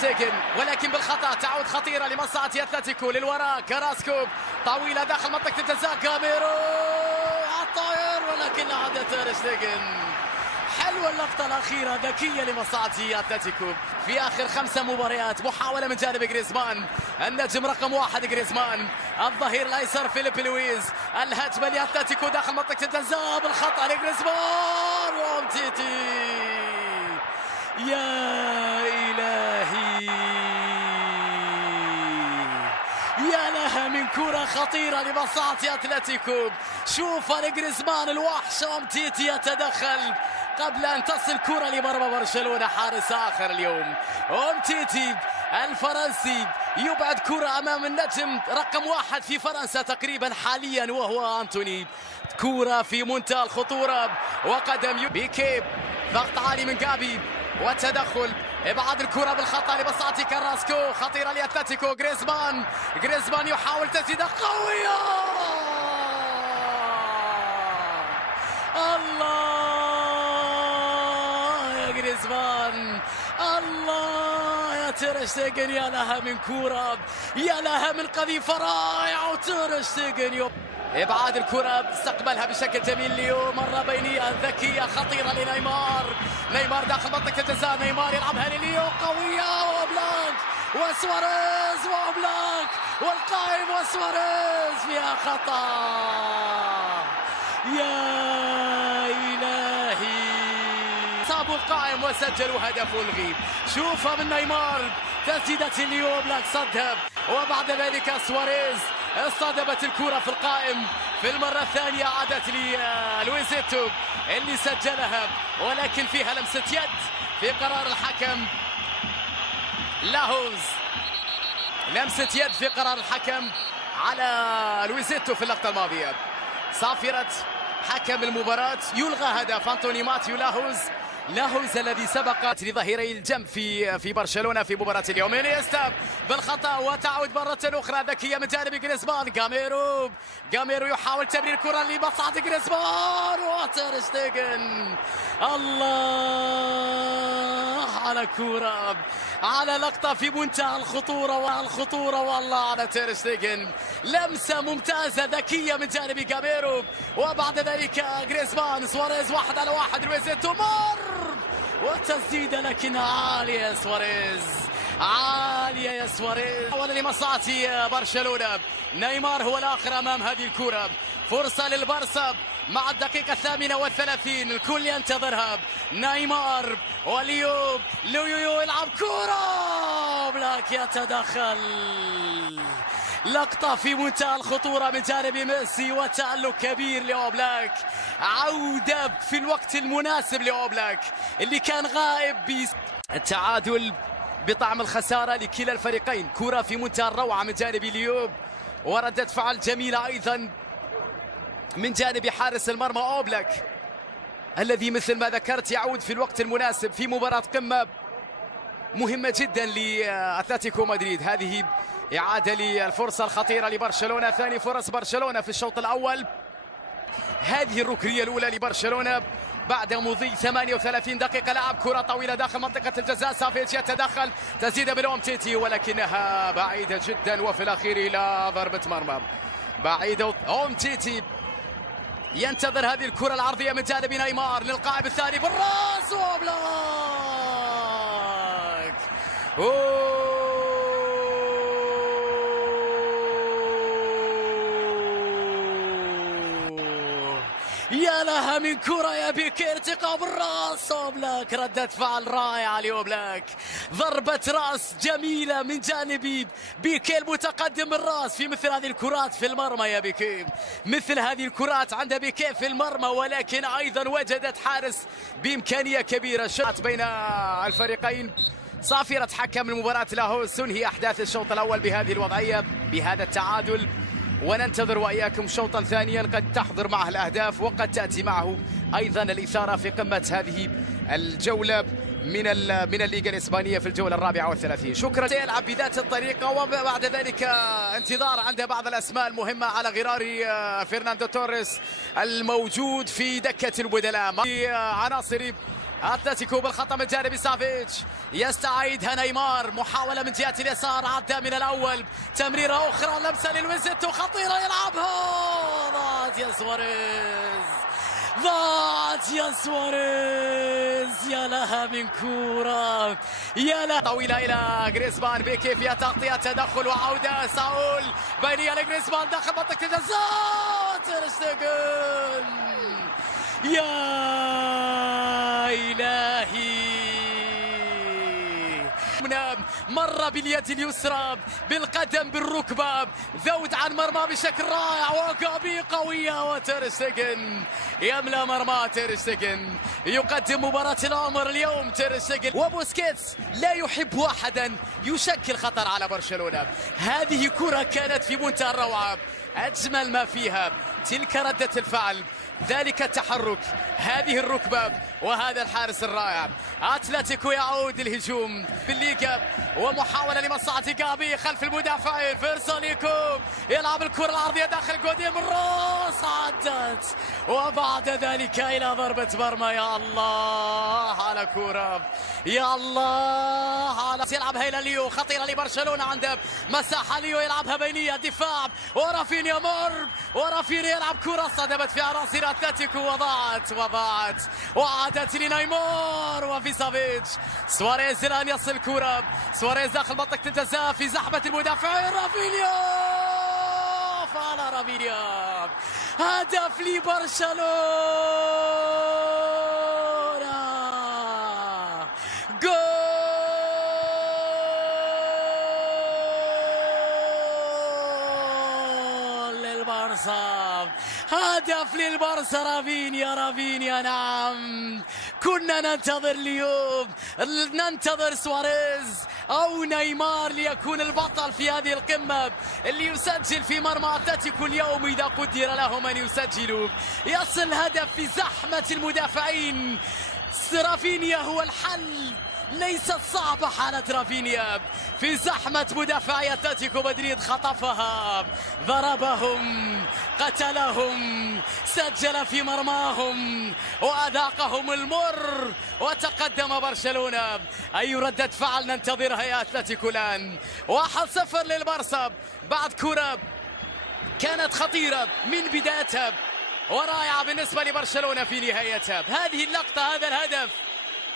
سيجن ولكن بالخطأ تعود خطيرة لمصلحة اتلتيكو للوراء. كاراسكو طويلة داخل منطقة الجزاء. كاميرو عالطاير ولكن عاد تير شتيجن. حلوة اللقطة الأخيرة ذكية لمصلحة اتلتيكو في آخر 5 مباريات. محاولة من جانب غريزمان النجم رقم 1 غريزمان. الظهير الأيسر فيليب لويز. الهجمة لاتلتيكو داخل منطقة الجزاء بالخطأ لغريزمان وأمتيتي. يا إلهي يا لها من كرة خطيرة لمصلحة اتلتيكو. شوف غريزمان الوحش أمتيتي يتدخل قبل أن تصل كرة لمرمى برشلونة حارس آخر اليوم. أمتيتي الفرنسي يبعد كرة أمام النجم رقم 1 في فرنسا تقريبا حاليا وهو أنتوني. كرة في منتهى الخطورة وقدم بيكي. ضغط عالي من جابي والتدخل. ابعاد الكرة بالخطأ لمصلحة كاراسكو. خطيرة لاتلتيكو. غريزمان يحاول تسديدة قوية. الله يا غريزمان. الله يا تير شتيجن. يا لها من كرة يا لها من قذيفة رائعة. وتير شتيجن ابعاد الكرة استقبلها بشكل جميل. ليو مرة بينية ذكية خطيرة لنيمار. نيمار داخل منطقة الجزاء. نيمار يلعبها لليو قوية وبلاك وسواريز وبلاك والقائم وسواريز فيها خطأ. يا إلهي صابوا القائم وسجلوا هدف الغي. شوفها من نيمار تسديدة ليو بلاك صدها وبعد ذلك سواريز اصطدمت الكرة في القائم. في المرة الثانية عادت لويزيتو اللي سجلها ولكن فيها لمسة يد في قرار الحكم. لاهوز لمسة يد في قرار الحكم على لويزيتو في اللقطة الماضية. صافرة حكم المباراة يلغى هدف أنتوني ماتيو لاهوز الذي سبق لظهيري الجنب في برشلونة في مباراة اليوم. انيستا بالخطأ وتعود مرة أخرى ذكية من جانب غريزمان. جاميرو يحاول تمرير كرة لمصلحة غريزمان وتير شتيجن. الله على كرة على لقطة في منتهى الخطورة والله على تير شتيجن. لمسة ممتازة ذكية من جانب جاميرو وبعد ذلك غريزمان. سواريز 1 على 1. لويزيتو وتسديدة لكن عالية يا سواريز. أولا لمصلحة برشلونة. نيمار هو الآخر أمام هذه الكرة. فرصة للبارسا مع الدقيقة 38 الكل ينتظرها. نيمار وليو يلعب كرة بلاك يتدخل. لقطة في منتهى الخطورة من جانب ميسي وتألق كبير لأوبلاك. عودة في الوقت المناسب لأوبلاك اللي كان غائب. التعادل بطعم الخسارة لكلا الفريقين. كرة في منتهى الروعة من جانب ليوب وردة فعل جميلة أيضا من جانب حارس المرمى أوبلاك الذي مثل ما ذكرت يعود في الوقت المناسب في مباراة قمة مهمة جدا لأتلتيكو مدريد. هذه إعادة للفرصة الخطيرة لبرشلونة. ثاني فرص برشلونة في الشوط الأول. هذه الركنية الأولى لبرشلونة بعد مضي 38 دقيقة. لعب كرة طويلة داخل منطقة الجزاء. سافيتش يتدخل تسديدة من أومتيتي ولكنها بعيدة جدا وفي الأخير إلى ضربة مرمى بعيدة. أومتيتي ينتظر هذه الكرة العرضية من جانب نيمار للقائم الثاني بالراس وبلاك. يا لها من كرة يا بيكي. ارتقاء بالراس وبلاك. ردة فعل رائعة لأوبلاك. ضربة راس جميلة من جانب بيكي المتقدم بالراس في مثل هذه الكرات في المرمى يا بيكي. مثل هذه الكرات عند بيكي في المرمى ولكن أيضا وجدت حارس بإمكانية كبيرة. شوط بين الفريقين. صافرة حكم المباراة لاهوز تنهي أحداث الشوط الأول بهذه الوضعية بهذا التعادل. وننتظر وإياكم شوطا ثانيا قد تحضر معه الأهداف وقد تأتي معه أيضا الإثارة في قمة هذه الجولة من الليغا الإسبانية في الجولة 34. شكرا. يلعب بذات الطريقة وبعد ذلك انتظار عند بعض الأسماء المهمة على غرار فرناندو توريس الموجود في دكة البدلاء. عناصر اتلتيكو بالخطأ من جانب سافيتش، يستعيدها نيمار، محاولة من جهة اليسار، عدى من الأول، تمريرة أخرى، لمسة للويزيت خطيرة يلعبها، ضاعت يا سواريز، ضاعت يا سواريز، يا لها من كورة، يا لها طويلة إلى جريزمان بكيفية تغطية، تدخل وعودة، ساول بينية لجريزمان داخل منطقة الجزاء، تير شتيجن، يا إلهي، مر باليد اليسرى، بالقدم، بالركبة، ذود عن مرمى بشكل رائع، وكابي قوية، وتير شتيجن يملأ مرمى، تير شتيجن يقدم مباراة العمر اليوم، تير شتيجن، وبوسكيتس لا يحب أحدا يشكل خطر على برشلونة. هذه كرة كانت في منتهى الروعة، أجمل ما فيها تلك ردة الفعل، ذلك التحرك، هذه الركبة، وهذا الحارس الرائع. أتلتيكو يعود الهجوم في الليغا، ومحاولة لمصلحة جابي خلف المدافعين، فيرساليكو يلعب الكرة العرضية داخل جودين من راس، عدت، وبعد ذلك إلى ضربة مرمى. يا الله على كرة، يا الله على، يلعبها إلى ليو، خطيرة لبرشلونة، عنده مساحة، ليو يلعبها بينية، دفاع، ورافينيا مر، ورافينيا يلعب كرة صدمت في عناصر أتلتيكو، وضاعت وعادت لنيمار وفي سافيتش. سواريز الآن يصل الكرة، سواريز داخل منطقة الجزاء في زحمة المدافعين، رافينيا، فعل رافينيا، هدف لبرشلونة، جول للبارسا، هدف للبارسا، رافينيا، نعم، كنا ننتظر اليوم، ننتظر سواريز أو نيمار ليكون البطل في هذه القمة، اللي يسجل في مرمى أتلتيكو اليوم إذا قدر لهم أن يسجلوا، يصل هدف في زحمة المدافعين. رافينيا هو الحل، ليست صعبة حالة رافينيا في زحمة مدافعي أتلتيكو مدريد، خطفها، ضربهم، قتلهم، سجل في مرماهم، وأذاقهم المر، وتقدم برشلونة. أي ردة فعل ننتظرها يا أتلتيكو الآن؟ 1-0 للبارسا بعد كرة كانت خطيرة من بدايتها، ورائعة بالنسبة لبرشلونة في نهايتها. هذه اللقطة، هذا الهدف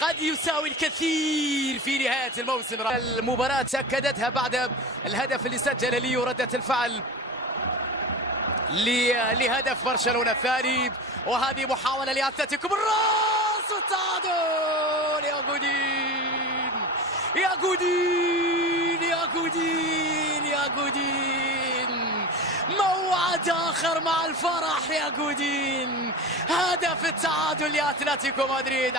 قد يساوي الكثير في نهاية الموسم. المباراة أكدتها بعد الهدف اللي سجل ليو، ردة الفعل لهدف برشلونة الثاني، وهذه محاولة لأتلتيكو بالراس، والتعادل. يا جودين، يا جودين، يا جودين، يا جودين، موعد آخر مع الفرح يا جودين، هدف التعادل لأتلتيكو مدريد،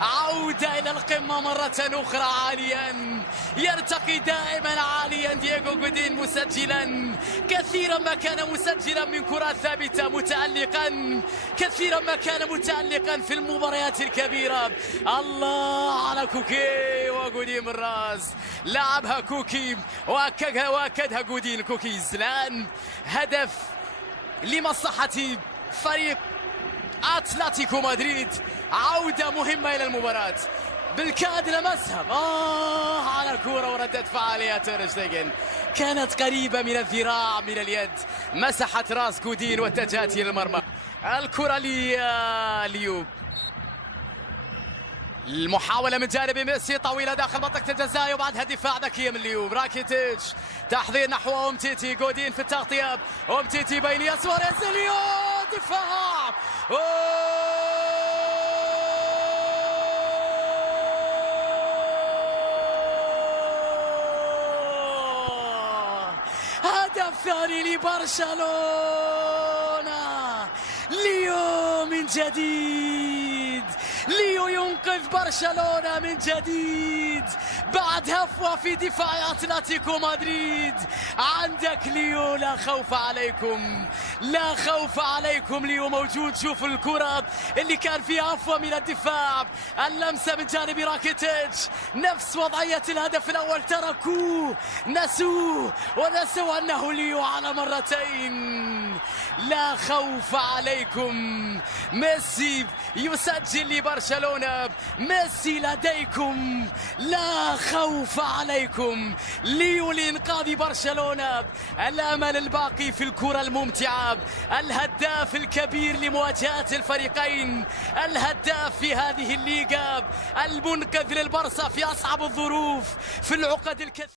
عودة إلى القمة مرة أخرى عاليا، يرتقي دائما عاليا دييغو جودين، مسجلا كثيرا ما كان مسجلا من كرات ثابتة، متألقا كثيرا ما كان متألقا في المباريات الكبيرة. الله على كوكي، وجودين من راس، لعبها كوكي وأكدها جودين، الكوكيز. الآن هدف لمصلحة فريق أتلتيكو مدريد، عودة مهمة إلى المباراة، بالكاد لمسها، على الكرة وردة فعالية تير شتيجن، كانت قريبة من الذراع، من اليد، مسحت راس جودين واتجهت إلى المرمى. الكرة ليو، المحاولة من جانب ميسي طويلة داخل منطقة الجزاء، وبعدها دفاع ذكي من ليو. راكيتيتش تحضير نحو أمتيتي، جودين في التغطية، أمتيتي بين سواريز، ليو دفاع، هدف ثاني لبرشلونة، ليو من جديد، ليو ينقذ برشلونة من جديد بعد هفوة في دفاع أتلتيكو مدريد. عندك ليو، لا خوف عليكم، لا خوف عليكم. ليو موجود، شوفوا الكرة اللي كان فيها عفوة من الدفاع، اللمسة من جانب راكيتيتش، نفس وضعية الهدف الأول، تركوه نسوه ونسوا أنه ليو على مرتين. لا خوف عليكم. ميسي يسجل لبرشلونة، ميسي لديكم، لا خوف عليكم. ليو لإنقاذ برشلونة، الأمل الباقي في الكرة الممتعة، الهداف الكبير لمواجهات الفريقين، الهداف في هذه الليغا، المنقذ للبرصا في أصعب الظروف، في العقد الكثيرة.